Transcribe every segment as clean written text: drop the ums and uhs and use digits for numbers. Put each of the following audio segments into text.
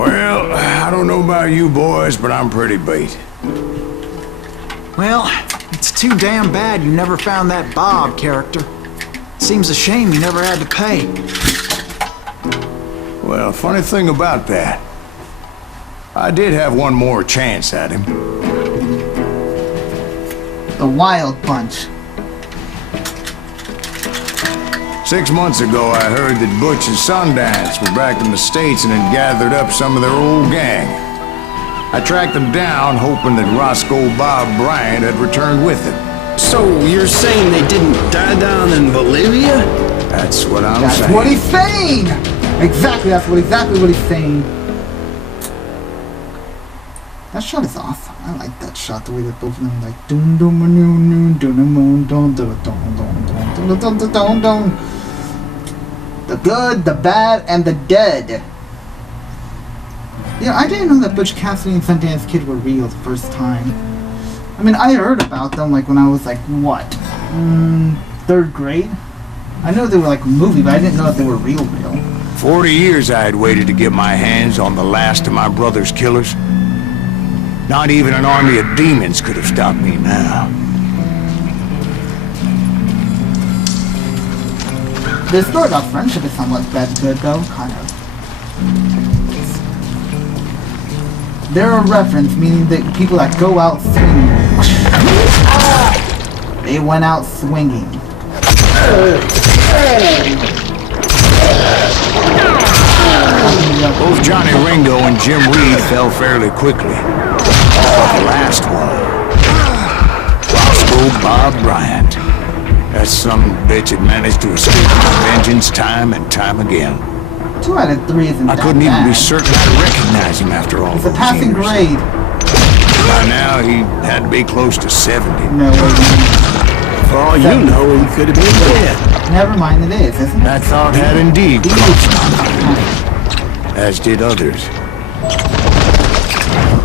Well, I don't know about you boys, but I'm pretty beat. Well, it's too damn bad you never found that Bob character. Seems a shame you never had to pay. Well, funny thing about that, I did have one more chance at him. The Wild Bunch. 6 months ago, I heard that Butch and Sundance were back in the States and had gathered up some of their old gang. I tracked them down, hoping that Roscoe Bob Bryant had returned with them. So you're saying they didn't die down in Bolivia? That's what I'm saying. That's what he's saying! Exactly, that's exactly what he's saying. That shot is awesome. I like that shot, the way that both of them like dun dun dun dun dun dun dun dun dun dun dun dun. The good, the bad, and the dead. Yeah, I didn't know that Butch Cassidy and Sundance Kid were real the first time. I mean, I heard about them like when I was like, what? 3rd grade? I know they were like a movie, but I didn't know that they were real. 40 years I had waited to get my hands on the last of my brother's killers. Not even an army of demons could have stopped me now. The story about friendship is somewhat good though, kind of. They're a reference, meaning that people that go out swinging. They went out swinging. Both Johnny Ringo and Jim Reed fell fairly quickly. But the last one, Roscoe Bob Bryant. That some bitch had managed to escape my vengeance time and time again. 2 out of 3 isn't I that couldn't even bad. be certain I'd recognize him after all It's those a passing years. grade. By now, he had to be close to 70. No, For all you know, he could have been dead. never mind, it is, isn't it? That thought had indeed crossed my mind, as did others.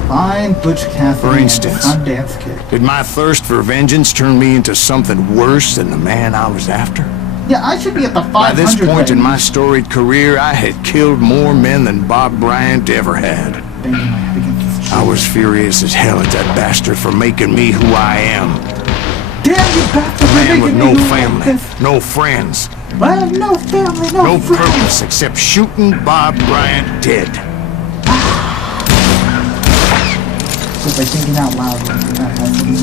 Fine Butch Cassidy For instance, and Sundance Kid. Did my thirst for vengeance turn me into something worse than the man I was after? Yeah, I should be at the 500 By this point in range. my storied career, I had killed more men than Bob Bryant ever had. Banging my head against this tree. I was furious as hell at that bastard for making me who I am. Damn you bastard! A man with no making me family, like this. no friends, I have no family, no friends. purpose except shooting Bob Bryant dead. Just by thinking out loud. That has to be.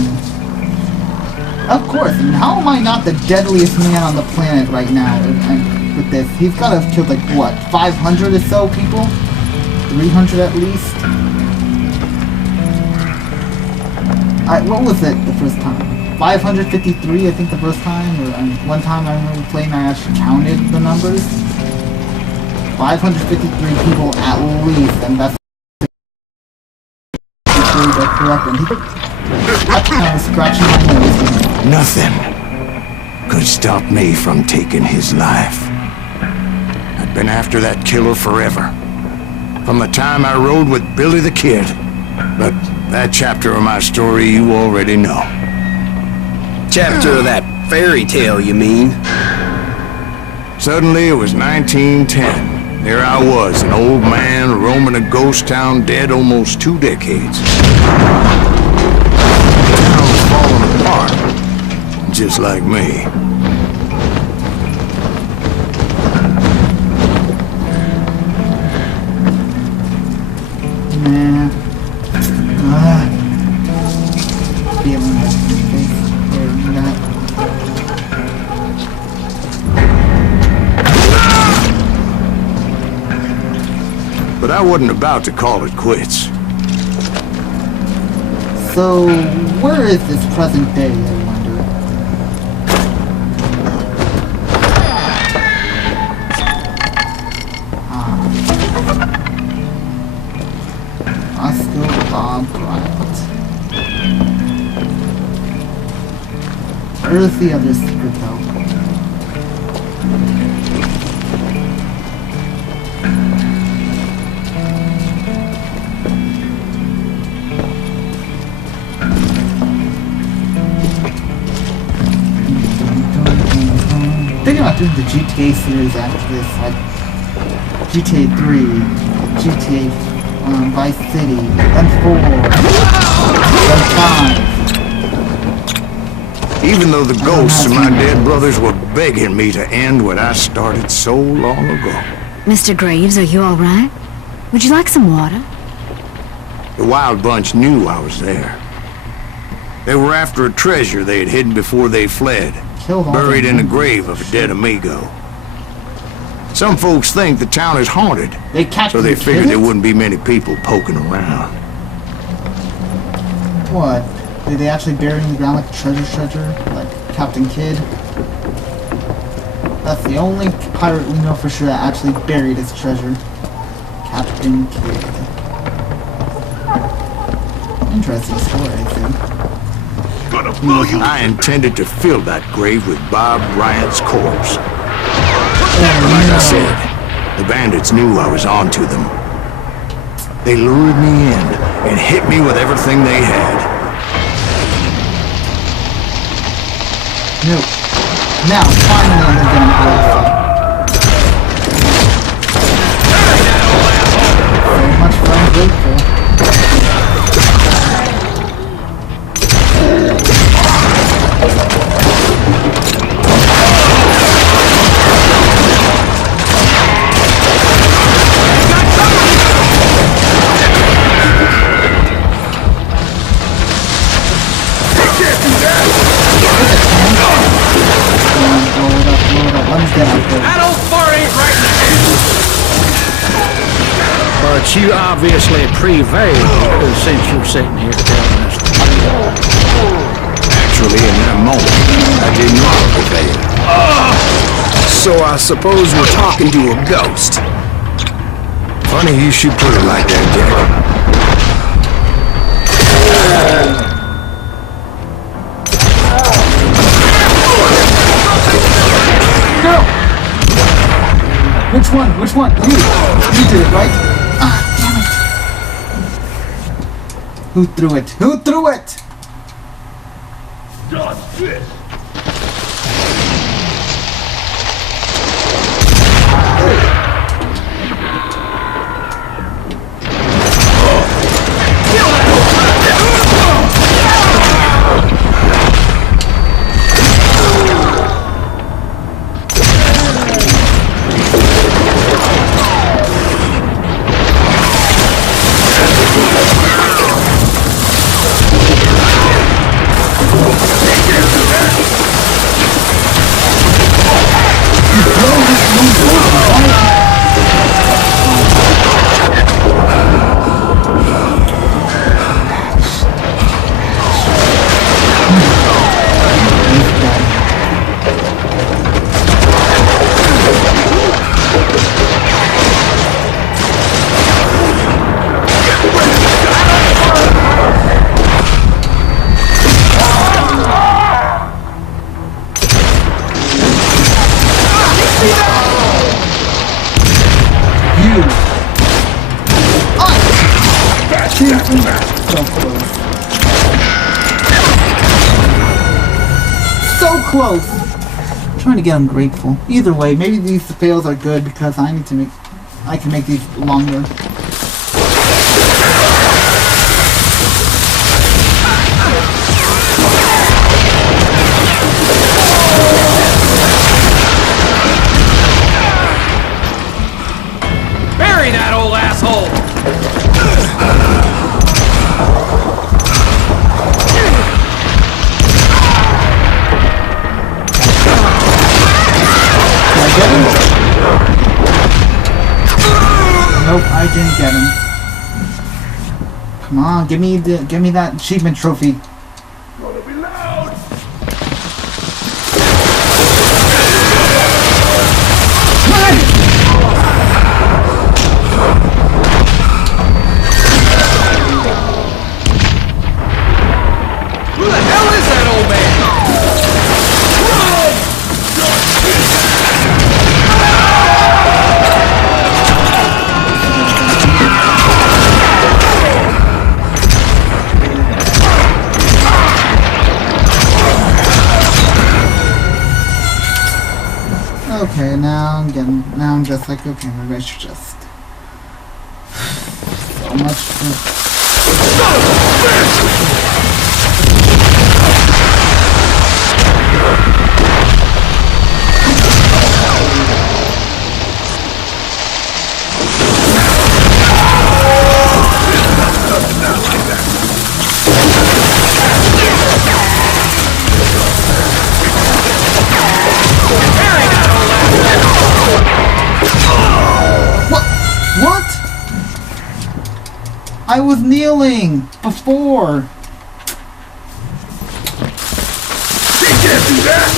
Of course, I mean, how am I not the deadliest man on the planet right now with this? He's got to have killed like, what, 500 or so people? 300 at least? What was it the first time? 553, I think, the first time? Or one time I remember playing, I actually counted the numbers. 553 people at least, and that's the correct one. I was scratching my nose. Nothing could stop me from taking his life. I'd been after that killer forever. From the time I rode with Billy the Kid. But that chapter of my story you already know. Chapter of that fairy tale, you mean? Suddenly it was 1910. There I was, an old man roaming a ghost town dead almost 2 decades. The town was falling apart, just like me. Nah. Feeling that. But I wasn't about to call it quits. So, where is this present day, I wonder? Roscoe Bob Bryant. Where's the other secret, though? Thinking about doing the GTA series after this, like GTA 3, GTA Vice City, then 4, then 5. Even though the ghosts of my dead brothers were begging me to end what I started so long ago. Mr. Graves, are you all right? Would you like some water? The Wild Bunch knew I was there. They were after a treasure they had hidden before they fled, Killed all buried them in the members. grave of a dead amigo. Some folks think the town is haunted, They catch so they the figured kid? there wouldn't be many people poking around. What? Did they actually bury it in the ground like a treasure? Like Captain Kidd? That's the only pirate we know for sure that actually buried his treasure. Captain Kidd. Interesting story, I think. I intended to fill that grave with Bob Bryant's corpse. Like I said, the bandits knew I was onto them. They lured me in and hit me with everything they had. No. Now, finally I'm getting grateful. So much fun, grateful. But you obviously prevailed since you're sitting here telling us the truth. Actually, in that moment, I did not prevail. So I suppose we're talking to a ghost. Funny you should put it like that, Jack. No! Which one? Which one? You! You did it, right? Ah, damn it! Who threw it? Who threw it? So close. I'm trying to get ungrateful. Either way, maybe these fails are good because I can make these longer. Bury that old asshole! Get him? Nope, I didn't get him. Come on, give me that achievement trophy. Who the hell is that old man? Okay, now I'm just like, okay, maybe I should just... So so much for... What? I was kneeling before. He can't do that!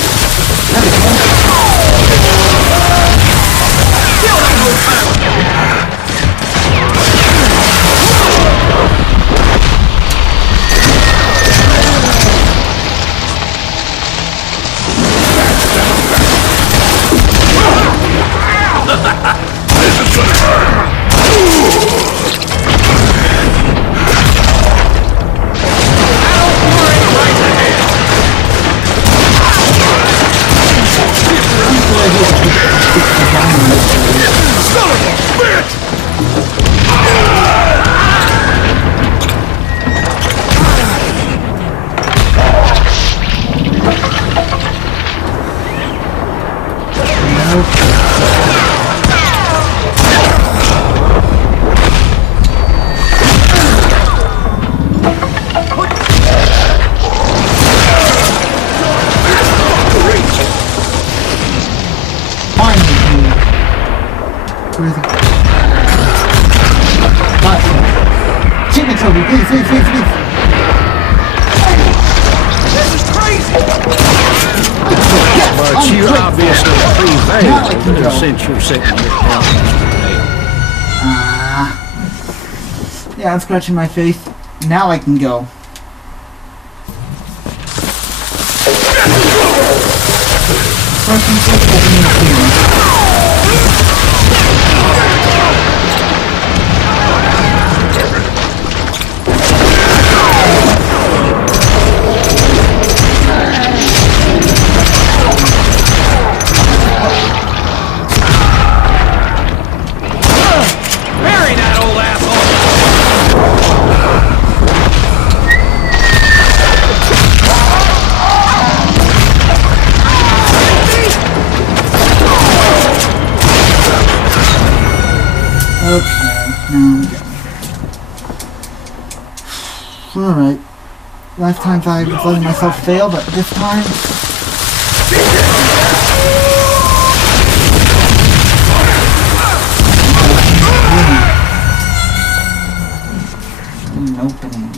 This is gonna hurt! Son of a bitch! But you obviously prevailed since you're sitting here telling us today. Yeah, I'm scratching my face. Now I can go. Bury that old asshole! Okay, now we go. Alright. Last time I was letting myself fail, but this time... An opening.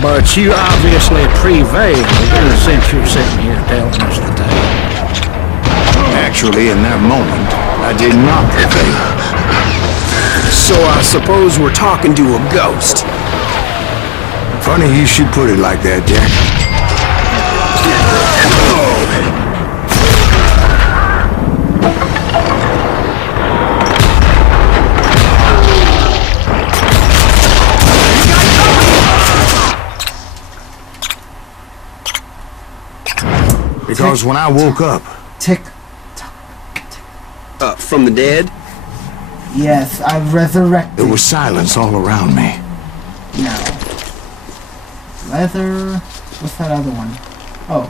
But you obviously prevailed since you're sitting here telling us today. Actually, in that moment, I did not prevail. So I suppose we're talking to a ghost. Funny you should put it like that, Jack. Because when I woke up... Tick. From the dead? Yes, I've resurrected. There was silence all around me. No. Leather. What's that other one? Oh.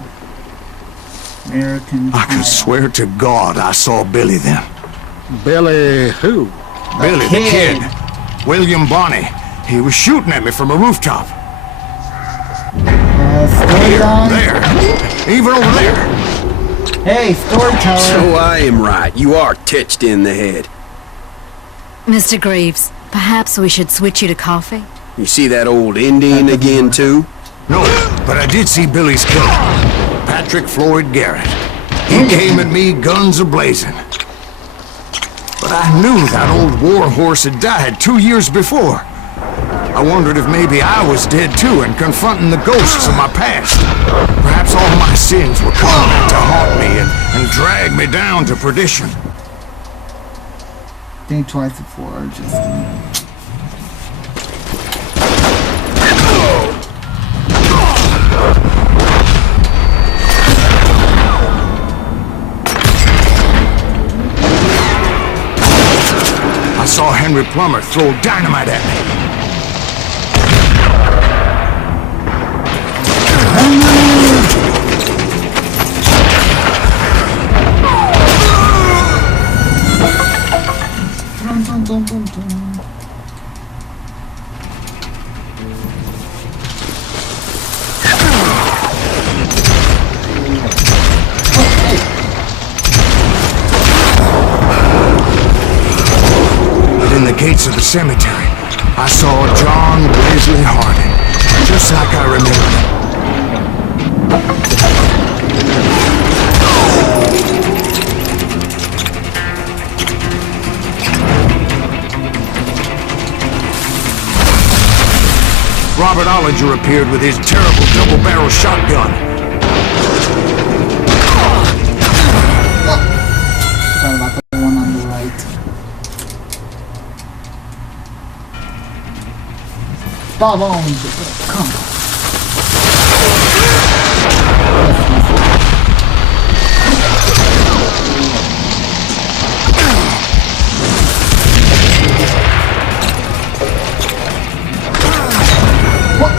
American I could swear to God I saw Billy then. Billy who? Billy the kid. William Bonney. He was shooting at me from a rooftop. Storyline. There. Even over there. Hey, storyteller. So I am right. You are touched in the head. Mr. Greaves, perhaps we should switch you to coffee? You see that old Indian again, too? No, but I did see Billy's killer. Patrick Floyd Garrett. He came at me guns a-blazing. But I knew that old war horse had died 2 years before. I wondered if maybe I was dead too and confronting the ghosts of my past. Perhaps all my sins were coming back to haunt me and drag me down to perdition. Think twice before, just... I saw Henry Plummer throw dynamite at me. Dun, dun, dun. In the gates of the cemetery, I saw John Wesley Harding, just like I remembered him. Robert Ollinger appeared with his terrible double-barrel shotgun. Forgot about the one on the right. Bob Owens, come on. What?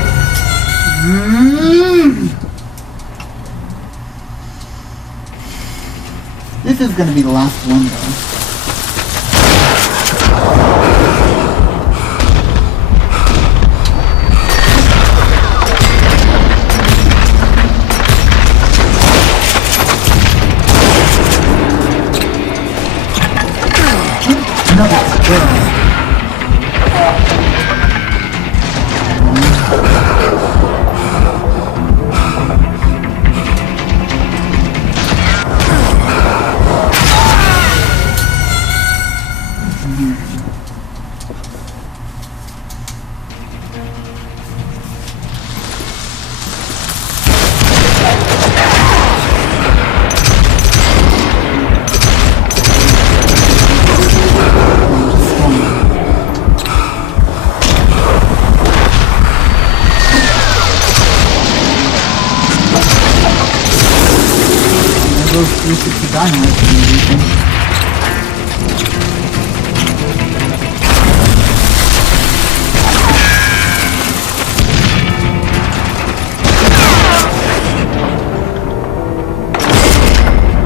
This is gonna be the last one, though. Those 360 dynamite and everything.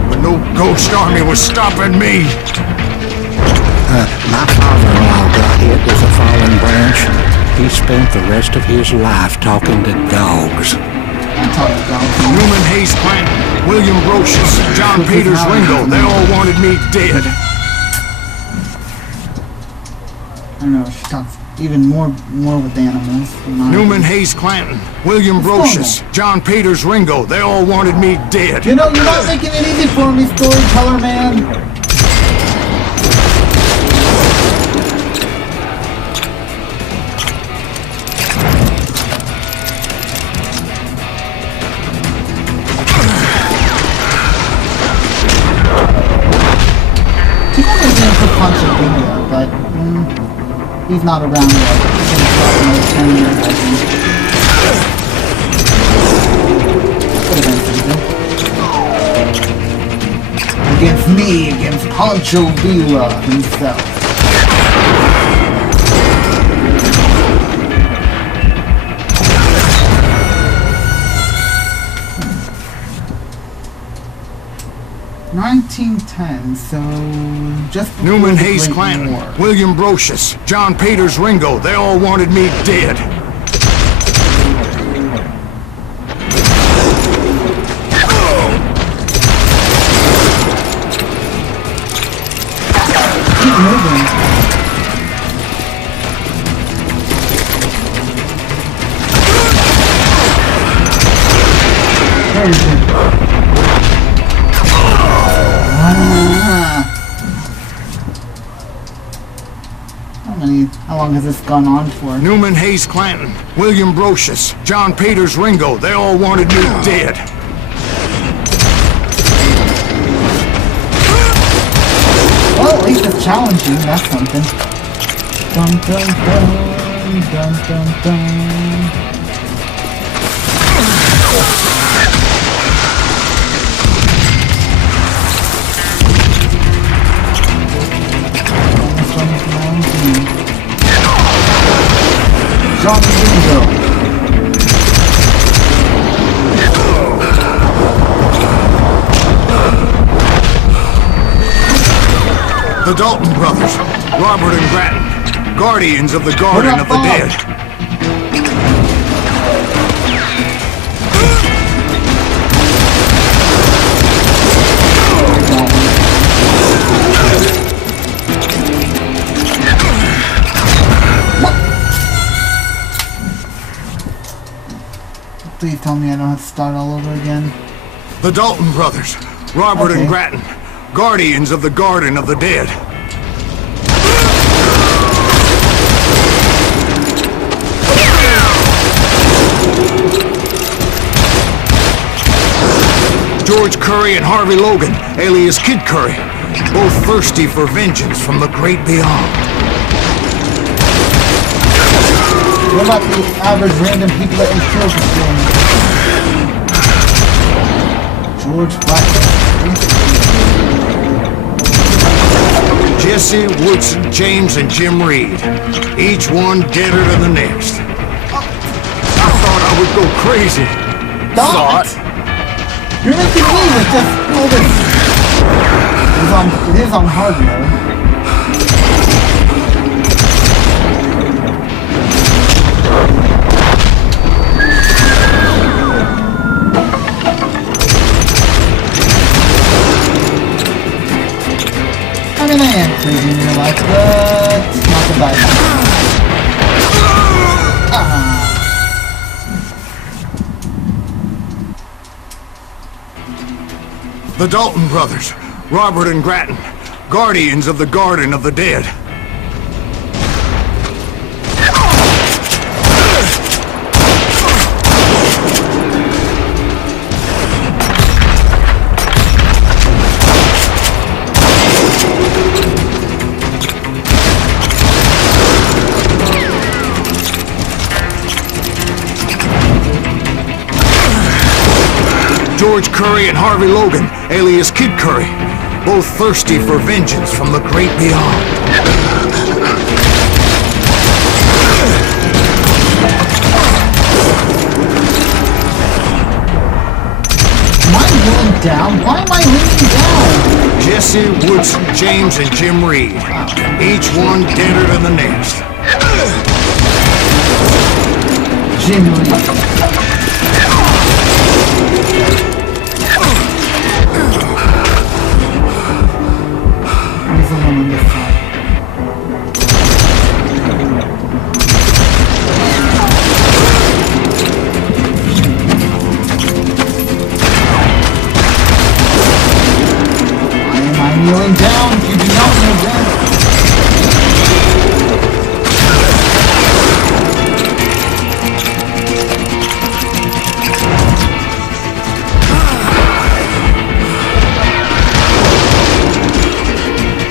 But no ghost army was stopping me. My father-in-law got hit with a fallen branch. He spent the rest of his life talking to dogs. I'm talking about Newman Hayes Clanton, William Brocious, John Peters Ringo, they all wanted me dead. I don't know, she talks even more with animals. Newman Hayes Clanton, William Brocious, John Peters Ringo, they all wanted me dead. You know, you're not making it easy for me, storyteller man. But he's not around yet. He's gonna start another 10 years, I think. Could have been something. Against me, against Pancho Villa himself. 1910, so just before Newman the Hayes Great Clanton, War. William Brocious, John Peters Ringo, they all wanted me dead. Keep moving. Where is it? How long has this gone on for? Newman Hayes Clanton, William Brocious, John Peters Ringo, they all wanted me dead. Well, at least it's challenging, that's something. Dun dun dun, dun dun dun. Johnny Ringo. The Dalton brothers, Robert and Grattan, guardians of the Garden of the Dead. Please tell me I don't have to start all over again. The Dalton brothers, Robert and Grattan, guardians of the Garden of the Dead. George Curry and Harvey Logan, alias Kid Curry, both thirsty for vengeance from the great beyond. What about the average random people that you kill for killing? George Blackman. Jesse, Woodson, James, and Jim Reed. Each one deader than the next. I thought I would go crazy. Thought? You're making me with just all this. It is on hard mode. I mean, I am crazy in real life, but not the bad. The Dalton brothers, Robert and Grattan, guardians of the Garden of the Dead. George Curry and Harvey Logan, alias Kid Curry, both thirsty for vengeance from the great beyond. Am I leaning down? Why am I leaning down? Jesse, Woodson, James, and Jim Reed, each one deader than the next. Jim Reed. On this side. Why am I kneeling down if you do not kneel down?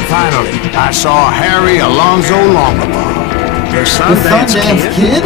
Finally, I saw Harry Alonzo Longabaugh. The The Sundance Kid?